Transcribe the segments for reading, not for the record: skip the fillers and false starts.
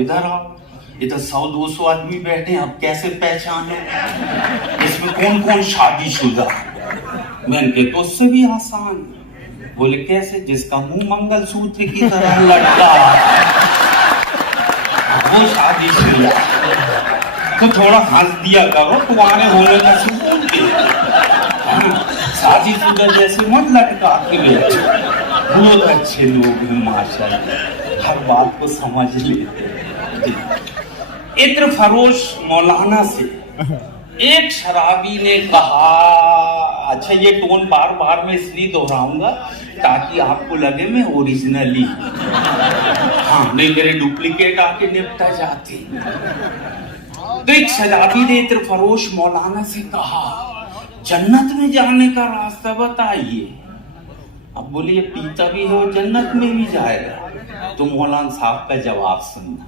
इधर आओ, इधर 100-200 आदमी बैठे हैं, अब कैसे पहचाने इसमें कौन कौन शादीशुदा। मैंने कहा तो उससे भी आसान। बोले कैसे? जिसका मुंह मंगलसूत्र की तरह लटका वो शादीशुदा। तो थोड़ा हंस दिया करो, तुम्हारे होने का सुकून दे। शादीशुदा जैसे मत लटका के बैठो। बहुत अच्छे लोग हैं माशाल्लाह, हर बात को समझ लेते हैं। इत्र फरोश मौलाना से एक शराबी ने कहा, अच्छा ये टोन बार बार मैं इसलिए दोहराऊंगा ताकि आपको लगे मैं ओरिजिनली, हाँ नहीं मेरे डुप्लीकेट आके निपटा जाते। तो एक शराबी ने इत्र फरोश मौलाना से कहा, जन्नत में जाने का रास्ता बताइए। अब बोलिए पीता भी है और जन्नत में भी जाएगा। तो मौलाना साहब का जवाब सुनना।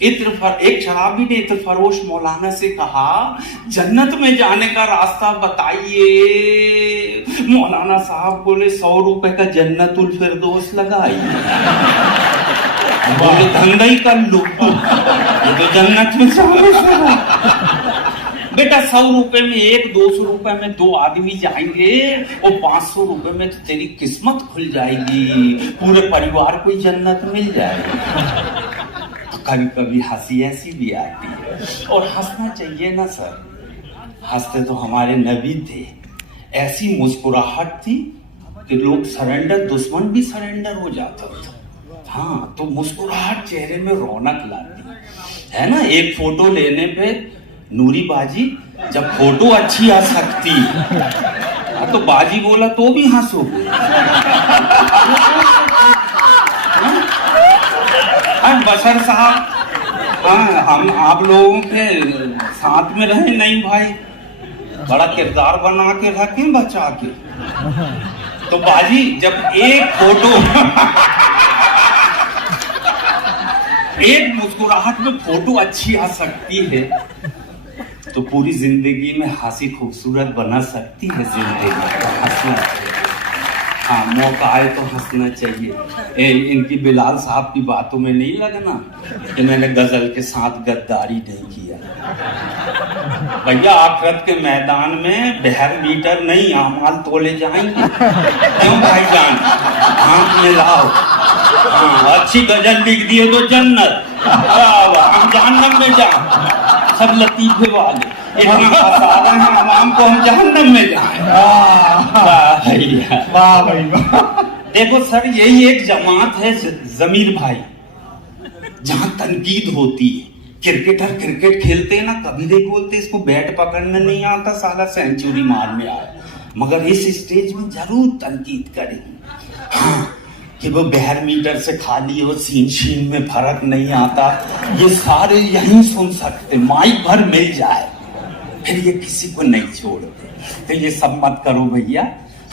एक शराबी ने इत्र फरोश मौलाना से कहा, जन्नत में जाने का रास्ता बताइए। मौलाना साहब बोले 100 रुपए का जन्नतुल फिरदौस लगाइए। बोले धंधा ही कर लो, तो जन्नत में जाने बेटा 100 रुपए में एक, 200 रुपए में 2 आदमी जाएंगे और 500 रुपए में तो तेरी किस्मत खुल जाएगी, पूरे परिवार को ही जन्नत मिल जाएगी। तो कभी कभी हंसी ऐसी भी आती है और हंसना चाहिए ना सर। हंसते तो हमारे नबी थे, ऐसी मुस्कुराहट थी कि लोग सरेंडर, दुश्मन भी सरेंडर हो जाता था। हाँ तो मुस्कुराहट चेहरे में रौनक लाती है ना। एक फोटो लेने पे नूरी बाजी, जब फोटो अच्छी आ सकती तो बाजी बोला तो भी हंसोगे। बशर साहब, हाँ हम आप लोगों के साथ में रहे नहीं भाई, बड़ा किरदार बना के रखे बचा के। तो बाजी जब एक फोटो एक मुस्कुराहट में फोटो अच्छी आ सकती है तो पूरी जिंदगी में हंसी खूबसूरत बना सकती है जिंदगी। हंसना चाहिए, हाँ मौका आए तो हंसना चाहिए। इनकी बिलाल साहब की बातों में नहीं लगना कि मैंने गजल के साथ गद्दारी नहीं किया। भैया आखिरत के मैदान में बहर मीटर नहीं आमाल तोले जाएंगे। क्यों भाईजान, हाथ में लाओ। हाँ अच्छी गजल लिख दिए तो जन्नत, हम जहन्नम में जा। सब लतीफे वाले इतना हंसा रहे हैं आवाम को, हम जहन्नम में जाएं। वाह भैया। देखो सर यही एक जमात है जमीर भाई, जहां तनकीद होती है। क्रिकेटर क्रिकेट खेलते हैं ना, कभी नहीं बोलते इसको बैट पकड़ने नहीं आता, साला सेंचुरी मारने आया, मगर इस स्टेज में जरूर तनकीद करेंगे। हाँ कि वो बहर मीटर से खाली हो, सीन शीन में फर्क नहीं आता, ये सारे यहीं सुन सकते, माइक भर मिल जाए फिर ये किसी को नहीं छोड़ते। तो ये सब मत करो भैया,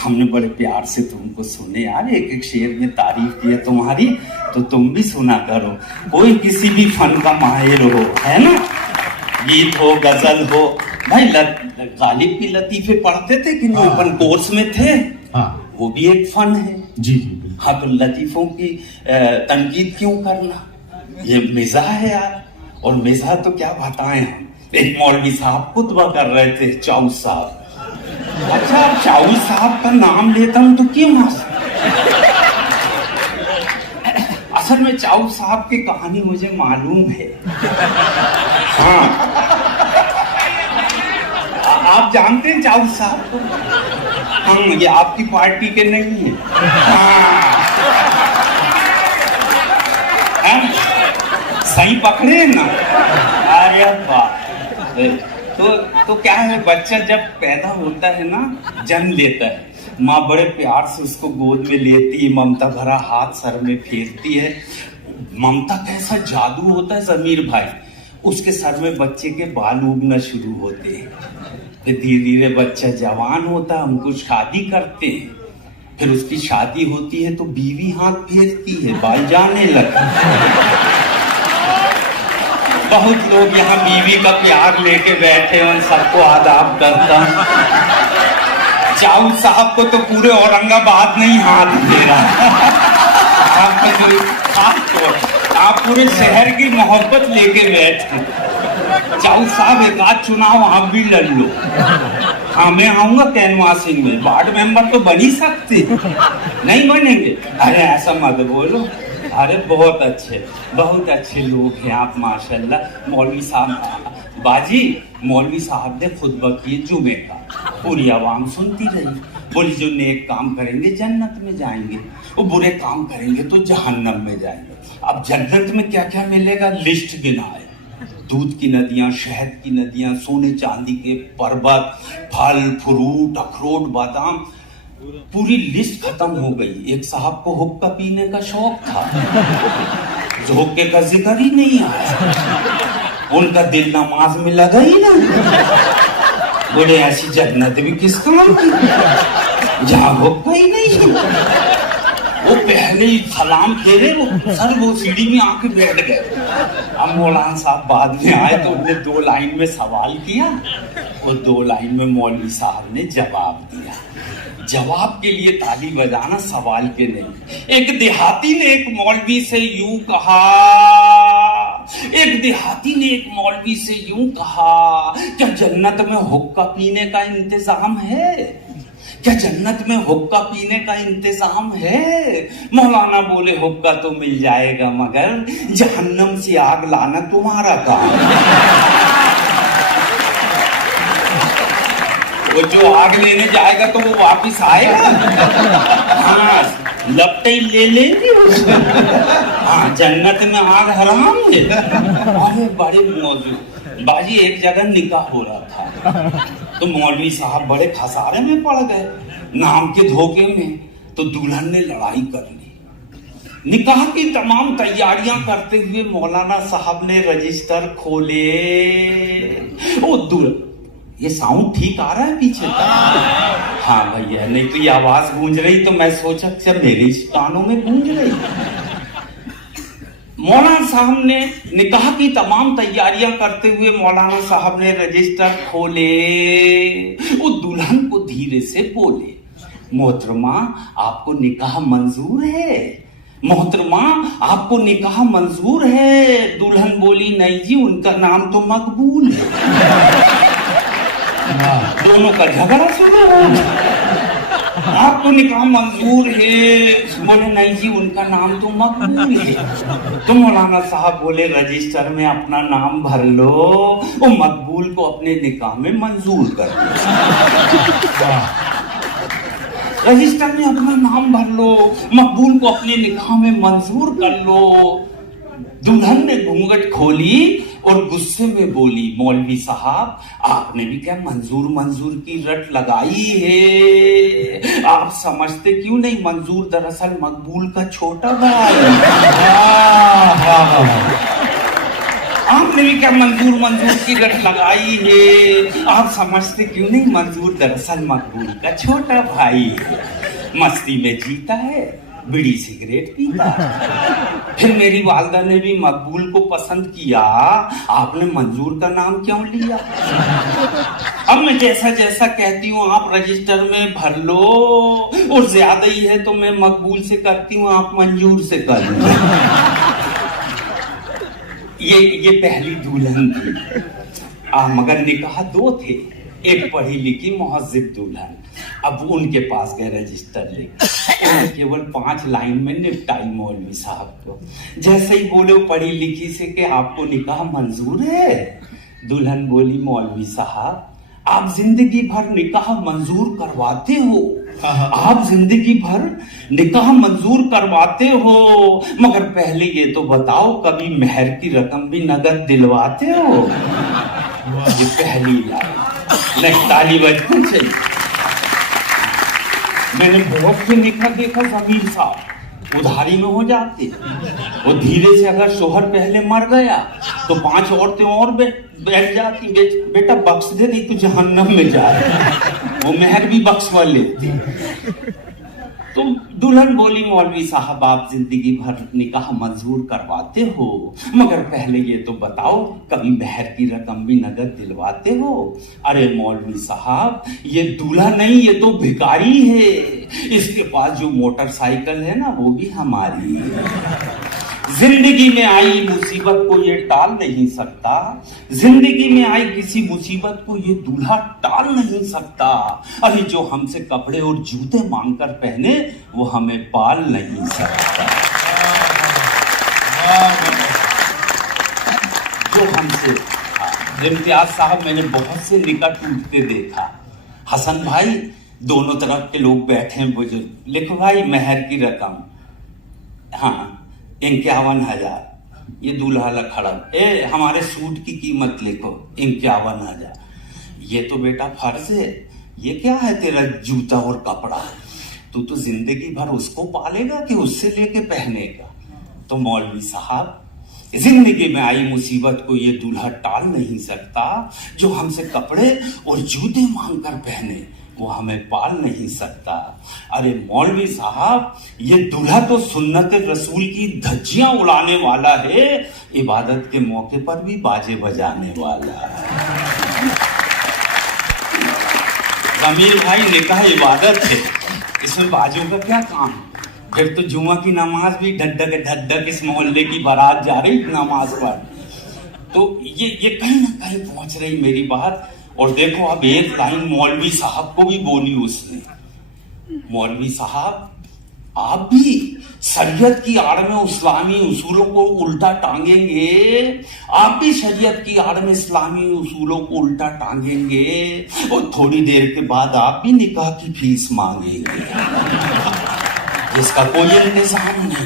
हमने बड़े प्यार से तुमको सुने यार, एक एक शेर में तारीफ की है तुम्हारी, तो तुम भी सुना करो। कोई किसी भी फन का माहिर हो, है ना, गीत हो गजल हो। भाई गालिब की लतीफे पढ़ते थे कि नहीं, अपन कोर्स में थे। हाँ वो भी एक फन है। जी जी हाँ तो लतीफों की तनकीद क्यों करना, ये मिजाह है यार। और मिजाह तो क्या बताएं हम। एक मौलवी साहब खुतबा कर रहे थे, चाऊ साहब। अच्छा चाऊ साहब का नाम लेता हूं तो क्यों हंस। असल में चाऊ साहब की कहानी मुझे मालूम है। हाँ आप जानते हैं चाऊ साहब को। हाँ ये आपकी पार्टी के नहीं है। सही पकड़े ना। अरे वाह। तो क्या है, बच्चा जब पैदा होता है ना, जन्म लेता है, माँ बड़े प्यार से उसको गोद में लेती है, ममता भरा हाथ सर में फेरती है। ममता का ऐसा जादू होता है जमीर भाई, उसके सर में बच्चे के बाल उगना शुरू होते हैं। फिर धीरे धीरे बच्चा जवान होता है, हम कुछ शादी करते हैं, फिर उसकी शादी होती है तो बीवी हाथ फेरती है, बाल जाने लगते। बहुत लोग यहाँ बीवी का प्यार लेके बैठे हैं, सबको आदाब करता। चाऊ साहब को तो पूरे औरंगाबाद नहीं हाथ दे रहा। आप पूरे शहर की मोहब्बत लेके बैठे। चाऊ साहब एक आध चुनाव आप भी लड़ लो। हाँ मैं आऊंगा कैनवासिंग में, वार्ड मेंबर तो बन ही सकते, नहीं बनेंगे? अरे ऐसा मत बोलो, अरे बहुत अच्छे लोग हैं आप माशाल्लाह। मौलवी साहब, बाजी मौलवी साहब ने खुतबा किए जुमे का, पूरी आवाम सुनती रही। बोली जो नेक काम करेंगे जन्नत में जाएंगे, वो बुरे काम करेंगे तो जहन्नम में जाएंगे। अब जन्नत में क्या क्या मिलेगा लिस्ट गिनाए, दूध की नदियां, शहद की नदियां, सोने चांदी के पर्वत, फल फ्रूट, अखरोट, बादाम, पूरी लिस्ट खत्म हो गई। एक साहब को हुक्का पीने का शौक था, हुक्के का जिक्र ही नहीं आया, उनका दिल नमाज में लगा ही ना। बोले ऐसी जन्नत भी किस काम की जहां हुक्का ही नहीं। वो पहले ही सलाम फेरे, वो सीढ़ी में आके बैठ गए। अब मौलाना साहब बाद में आए तो उन्होंने 2 लाइन में सवाल किया, और 2 लाइन में मौलवी साहब ने जवाब दिया। जवाब के लिए ताली बजाना, सवाल के नहीं। एक देहाती ने एक मौलवी से यूं कहा, क्या जन्नत में हुक्का पीने का इंतजाम है? क्या जन्नत में हुक्का पीने का इंतजाम है? मौलाना बोले हुक्का तो मिल जाएगा, मगर जहन्नम से आग लाना तुम्हारा काम। वो जो आग लेने जाएगा तो वो वापिस आएगा? हाँ, लपटे ले लेंगे उसको। हाँ, जन्नत में आग हराम है। अरे बड़े मौजूद बाजी, एक जगह निकाह हो रहा था तो मौलवी साहब बड़े खसारे में पड़ गए नाम के धोखे में। तो दुल्हन ने लड़ाई कर ली। निकाह की तमाम तैयारियां करते हुए मौलाना साहब ने रजिस्टर खोले। ओ दुल्हन, ये साउंड ठीक आ रहा है पीछे का? हाँ भैया, नहीं तो ये आवाज गूंज रही तो मैं सोचा कि मेरे कानों में गूंज रही। मौलाना साहब ने निकाह की तमाम तैयारियां करते हुए मौलाना साहब ने रजिस्टर खोले। वो दुल्हन को धीरे से बोले, मोहतरमा आपको निकाह मंजूर है? मोहतरमा आपको निकाह मंजूर है? दुल्हन बोली नहीं जी, उनका नाम तो मकबूल है। दोनों का झगड़ा शुरू हो गया। आपको निकाह मंजूर है? बोले नहीं जी, उनका नाम तो मकबूल है। तो मौलाना साहब बोले रजिस्टर में अपना नाम भर लो, वो मकबूल को अपने निकाह में मंजूर कर दो। रजिस्टर में अपना नाम भर लो, मकबूल को अपने निकाह में मंजूर कर लो। दुल्हन ने घूंघट खोली और गुस्से में बोली, मौलवी साहब आपने भी क्या मंजूर की रट लगाई है? आप समझते क्यों नहीं, मंजूर दरअसल मकबूल का छोटा भाई। आपने भी क्या मंजूर की रट लगाई है? आप समझते क्यों नहीं, मंजूर दरअसल मकबूल का छोटा भाई है। मस्ती में जीता है, बीड़ी सिगरेट पीता। फिर मेरी वालदा ने भी मकबूल को पसंद किया, आपने मंजूर का नाम क्यों लिया? अब मैं जैसा जैसा कहती हूँ आप रजिस्टर में भर लो, और ज्यादा ही है तो मैं मकबूल से करती हूँ, आप मंजूर से कर लो। ये पहली दुल्हन थी। मगर निकाह 2 थे, एक पढ़ी लिखी मुहज्जिब दुल्हन। अब उनके पास गए रजिस्टर लेके, केवल 5 लाइन में निपटाई मौलवी साहब को। जैसे ही बोले पढ़ी लिखी से कि आपको निकाह मंजूर है? दुल्हन बोली मौलवी साहब आप जिंदगी भर निकाह मंजूर करवाते हो, आप जिंदगी भर निकाह मंजूर करवाते हो, मगर पहले ये तो बताओ कभी मेहर की रकम भी नगद दिलवाते हो? ये पहली लाइन। नहीं, ताली बजनी चाहिए। मैंने बहुत से निकाह देखा जमीर साहब उधारी में हो जाते, और धीरे से अगर शोहर पहले मर गया तो 5 औरतें और बैठ जाती, बेटा बख्श दे नहीं तो जहन्नम में जा रही, वो मेहर भी बख्शवा लेती। तो दुल्हन बोली मौलवी साहब आप जिंदगी भर निकाह मंजूर करवाते हो, मगर पहले ये तो बताओ कभी मेहर की रकम भी नगद दिलवाते हो? अरे मौलवी साहब ये दूल्हा नहीं, ये तो भिखारी है, इसके पास जो मोटरसाइकिल है ना वो भी हमारी है। जिंदगी में आई मुसीबत को ये टाल नहीं सकता, जिंदगी में आई किसी मुसीबत को ये दूल्हा टाल नहीं सकता। अरे जो हमसे कपड़े और जूते मांगकर पहने वो हमें पाल नहीं सकता। जो हमसे इम्तियाज साहब मैंने बहुत से निकट टूटते देखा। हसन भाई दोनों तरफ के लोग बैठे हैं बुजुर्ग, लिखो भाई मेहर की रकम, हाँ 51,000, ये दूल्हा लखड़ा, हमारे सूट की कीमत लिखो 51,000। ये तो बेटा फर्ज है, ये क्या है तेरा जूता और कपड़ा, तू तो जिंदगी भर उसको पालेगा कि उससे लेके पहनेगा। तो मौलवी साहब, जिंदगी में आई मुसीबत को ये दूल्हा टाल नहीं सकता, जो हमसे कपड़े और जूते मांग कर पहने वो हमें पाल नहीं सकता। अरे मौलवी साहब, ये दूल्हा तो सुन्नत रसूल की धज्जियां उड़ाने वाला है, इबादत के मौके पर भी बाजे बजाने वाला है। अमीर भाई निकाह इबादत है, इसमें बाजों का क्या काम। फिर तो जुमा की नमाज भी ढड्ढक ढड्ढक इस मोहल्ले की बारात जा रही नमाज पर। तो ये कहीं ना कहीं पहुंच रही मेरी बात। और देखो अब एक लाइन मौलवी साहब को भी बोली उसने, मौलवी साहब आप भी शरीयत की आड़ में इस्लामी उसूलों को उल्टा टांगेंगे, आप भी शरीयत की आड़ में इस्लामी उसूलों को उल्टा टांगेंगे और थोड़ी देर के बाद आप भी निकाह की फीस मांगेंगे जिसका कोई इंतजाम नहीं।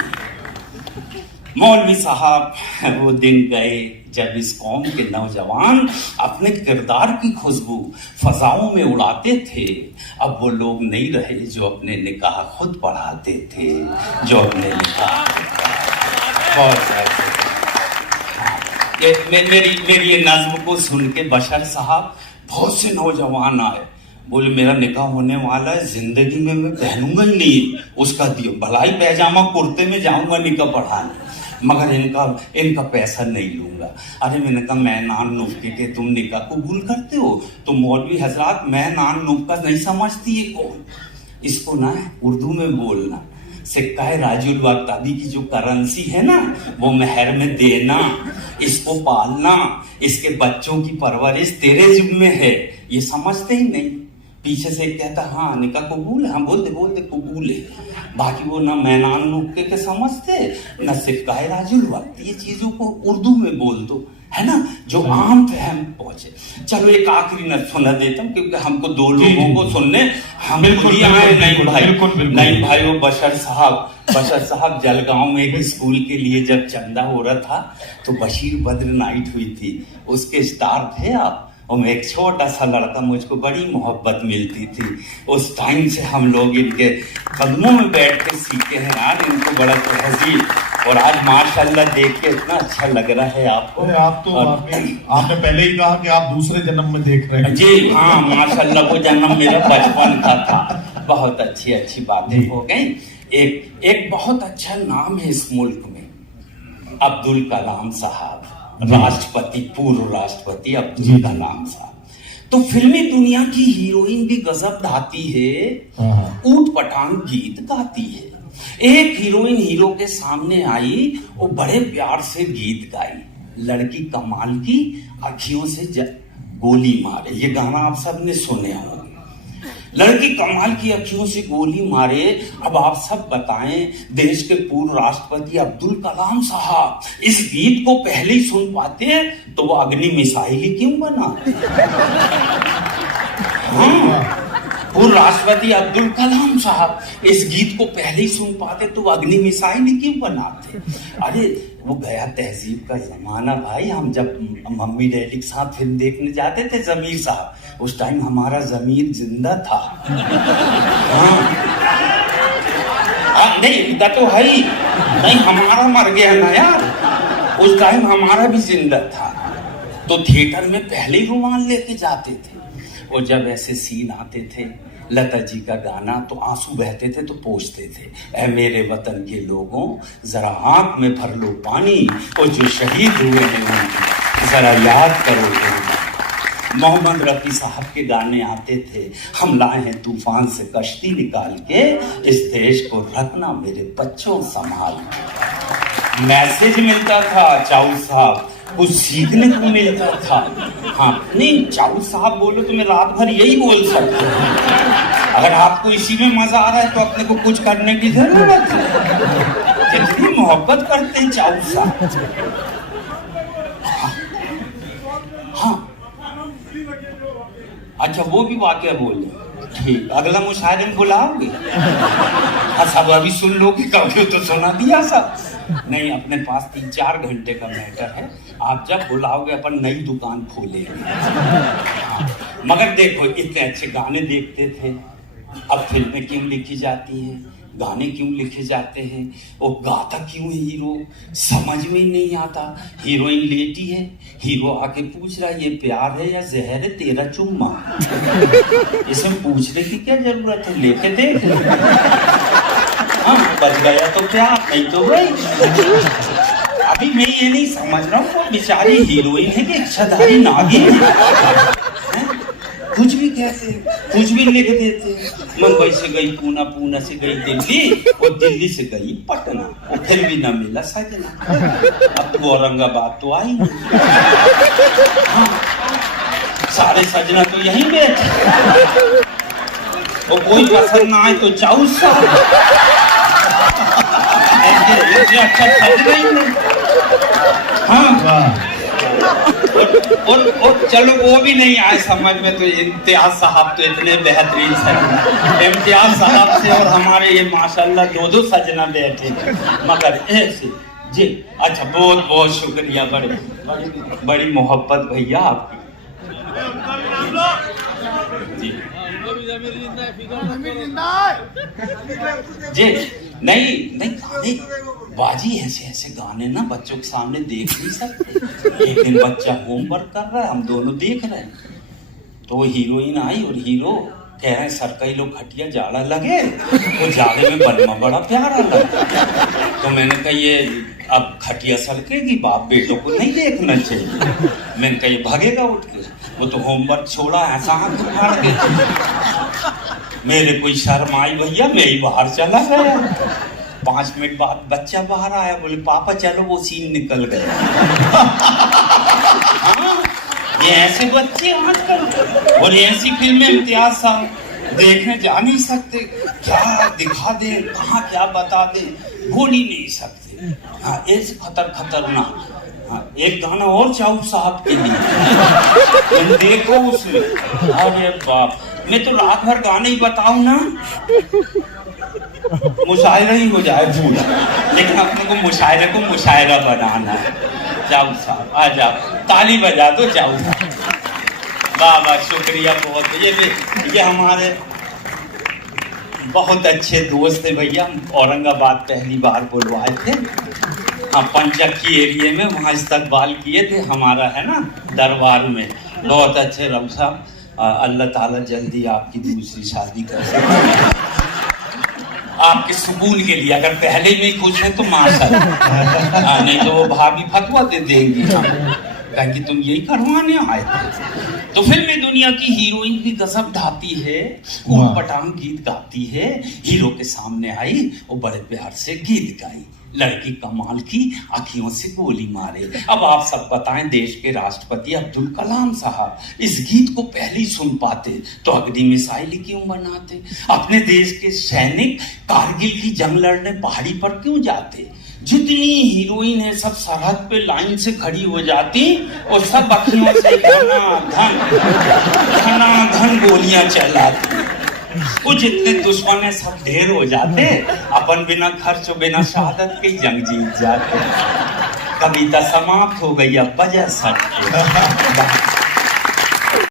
मौलवी साहब, वो दिन गए जब इस कौम के नौजवान अपने किरदार की खुशबू फजाओं में उड़ाते थे। अब वो लोग नहीं रहे जो अपने निकाह खुद पढ़ाते थे, जो अपने निकाह मेरी ये नज्म को सुन के बशर साहब बहुत से नौजवान आए, बोले मेरा निकाह होने वाला है, जिंदगी में मैं पहनूंगा ही नहीं उसका दियो, भलाई पैजामा कुर्ते में जाऊंगा निकाह पढ़ाने, मगर इनका पैसा नहीं लूंगा। अरे मैंने कहा मैं नान नुक्के के तुम निकाह कबूल करते हो? तो मौलवी हजरात, मैं नान नुक्का नहीं समझती ये कौन, इसको ना उर्दू में बोलना, सिक्का राजुल वक्ताबी की जो करेंसी है ना, वो मेहर में देना, इसको पालना, इसके बच्चों की परवरिश तेरे जिम्मे है, ये समझते ही नहीं। पीछे से कहता हाँ निकाह कबूल है, हम बोलते कबूल है, बाकी वो ना मैनान नुक्के के समझते न सिक्का राजुल वक्त, ये चीजों को उर्दू में बोल दो, है ना, जो आम फहम पहुंचे। चलो एक आखिरी न सुना देता हूँ क्योंकि हमको दो लोगों को सुनने हम खुद आए। नहीं भाई वो बशर साहब जलगांव में एक स्कूल के लिए जब चंदा हो रहा था तो बशीर बद्र नाइट हुई थी, उसके स्टार थे आप, और मैं एक छोटा सा लड़का, मुझको बड़ी मोहब्बत मिलती थी। उस टाइम से हम लोग इनके कदमों में बैठ के सीखे हैं यार, इनको बड़ा तहजीब, और आज माशाल्लाह देख के इतना अच्छा लग रहा है आपको। आप तो आपने पहले ही कहा कि आप दूसरे जन्म में देख रहे हैं। जी हाँ, माशाल्लाह वो जन्म मेरा बचपन का था। बहुत अच्छी बातें हो गई। एक बहुत अच्छा नाम है इस मुल्क में, अब्दुल कलाम साहब, राष्ट्रपति, पूर्व राष्ट्रपति अब्दुल कलाम साहब। तो फिल्मी दुनिया की हीरोइन भी गजब गाती है, ऊट पटांग गीत गाती है। एक हीरोइन हीरो के सामने आई और बड़े प्यार से गीत गाई, लड़की कमाल की अखियों से गोली मारे, ये गाना आप सबने सुने होंगे, लड़की कमाल की अखियों से गोली मारे। अब आप सब बताएं, देश के पूर्व राष्ट्रपति अब्दुल कलाम साहब इस गीत को पहले ही सुन पाते तो वो अग्नि मिसाइल ही क्यों बना? हाँ, पूर्व राष्ट्रपति अब्दुल कलाम साहब इस गीत को पहले ही सुन पाते तो वो अग्नि मिसाइल ही क्यों बनाते? अरे वो गया तहजीब का जमाना भाई। हम जब मम्मी डैडी के साथ फिल्म देखने जाते थे जमीर साहब, उस टाइम हमारा जमीर जिंदा था। नहीं जिंदा तो है ही नहीं, हमारा मर गया ना यार, उस टाइम हमारा भी जिंदा था। तो थिएटर में पहले ही रुमाल लेके जाते थे, और जब ऐसे सीन आते थे, लता जी का गाना, तो आंसू बहते थे तो पूछते थे, ऐ मेरे वतन के लोगों जरा आंख में भर लो पानी, और जो शहीद हुए हैं उनकी जरा याद करो। मोहम्मद रफी साहब के गाने आते थे, हम लाए हैं तूफान से कश्ती निकाल के, इस देश को रखना मेरे बच्चों संभाल। मैसेज मिलता था चाऊ साहब, कुछ सीखने को मिलता था। हाँ नहीं, चाऊ साहब बोलो तो मैं रात भर यही बोल सकता हूँ। अगर आपको इसी में मजा आ रहा है तो अपने को कुछ करने की जरूरत है। कितनी मोहब्बत करते हैं चाऊ साहब। हाँ अच्छा, वो भी वाकया बोल ठीक। अगला मुशायरे में बुलाओगे? हाँ सब अभी सुन लो कि कभी तो सुना दिया सब। नहीं, अपने पास 3-4 घंटे का मैटर है। आप जब बुलाओगे अपन नई दुकान खोलेंगे। हाँ, मगर देखो इतने अच्छे गाने देखते थे, अब फिल्में क्यों लिखी जाती हैं, गाने क्यों लिखे जाते हैं, वो गाता क्यों है हीरो, समझ में ही नहीं आता। हीरोइन लेटी है, हीरो आके पूछ रहा है ये प्यार है या जहर है तेरा चुम्मा। इसमें पूछने की क्या जरूरत है, लेके देख। हाँ बच गया तो प्यार, नहीं तो भाई। अभी मैं ये नहीं समझ रहा हूँ वो बेचारी हीरोइन है कि इच्छाधारी नागिन है। कुछ भी कहते, कुछ भी लिख देते। मुंबई से गई पूना, पूना से गई दिल्ली, और दिल्ली से गई पटना, और फिर भी ना मिला सजना। अब तो औरंगाबाद तो आई नहीं। हाँ, सारे सजना तो यहीं बैठे, और कोई पसंद ना आए तो चाऊ साहब। अच्छा सज गई नहीं। हाँ और चलो वो भी नहीं आए समझ में तो इम्तियाज साहब तो इतने बेहतरीन सजना। इम्तियाज साहब से और हमारे ये माशाल्लाह 2-2 सजना बैठे, मगर ऐसे जी। अच्छा बहुत बहुत शुक्रिया, बड़ी मोहब्बत भैया आपकी जी। जी नहीं बाजी ऐसे ऐसे गाने ना बच्चों के सामने देख नहीं सकते। एक दिन बच्चा होमवर्क कर रहा है, हम दोनों देख रहे हैं, तो वो हीरोइन आई और हीरो कह रहे हैं सर कई लोग खटिया जाड़ा लगे, वो जाड़े में बनमा बड़ा प्यारा लगा। तो मैंने कहा ये अब खटिया सड़केगी, बाप बेटों को नहीं देखना चाहिए। मैंने कहा ये भागेगा उठ के, वो तो होमवर्क छोड़ा ऐसा हाथ उखाड़ के। मेरे कोई शर्म आई भैया, मैं ही बाहर चला गया। 5 मिनट बाद बच्चा बाहर आया, बोले पापा चलो वो सीन निकल गया। हाँ, ये ऐसे बच्चे आजकल, और ऐसी फिल्में इम्तियाज साहब देखने जा नहीं सकते। क्या दिखा दे, कहाँ क्या बता दे, भूल ही नहीं सकते। हाँ ऐसे खतरनाक। हाँ, एक गाना और चाऊ साहब के लिए देखो उसमें, अरे बाप, मैं तो रात भर गाने ही बताऊं ना, मुशायरा ही हो जाए पूरा। लेकिन अपने को मुशायरे को मुशायरा बनाना है। चाऊ साहब आ जाओ, ताली बजा दो चाऊ साहब। वाह वाह, शुक्रिया बहुत। ये हमारे बहुत अच्छे दोस्त है भैया, औरंगाबाद पहली बार बुलवाए थे। हाँ पंचक्की एरिया में, वहाँ इस्तकबाल किए थे हमारा, है ना, दरबार में। बहुत अच्छे रब साहब, अल्लाह ताला जल्दी आपकी दूसरी शादी कर सके आपके सुकून के लिए। अगर पहले में ही खुश है तो माशाल्लाह, नहीं तो वो भाभी फतवा दे देंगी कि तुम यही करवाने आए थे। तो फिल्म में दुनिया की हीरोइन भी गजब ढाती है, ऊट पटांग गीत गाती है। हीरो के सामने आई और बड़े प्यार से गीत गाई, लड़की कमाल की, आँखियों से गोली मारे। अब आप सब बताएं, देश के राष्ट्रपति अब्दुल कलाम साहब इस गीत को पहले ही सुन पाते तो अग्नि मिसाइल क्यों बनाते? अपने देश के सैनिक कारगिल की जंग लड़ने पहाड़ी पर क्यों जाते? जितनी हीरोइन है सब सरहद पे लाइन से खड़ी हो जाती और सब अखियों से धन गोलियां चलाती। वो जितने दुश्मन है सब ढेर हो जाते, अपन बिना खर्च और बिना शहादत के जंग जीत जाते। कविता समाप्त हो गई, अब बजा सट।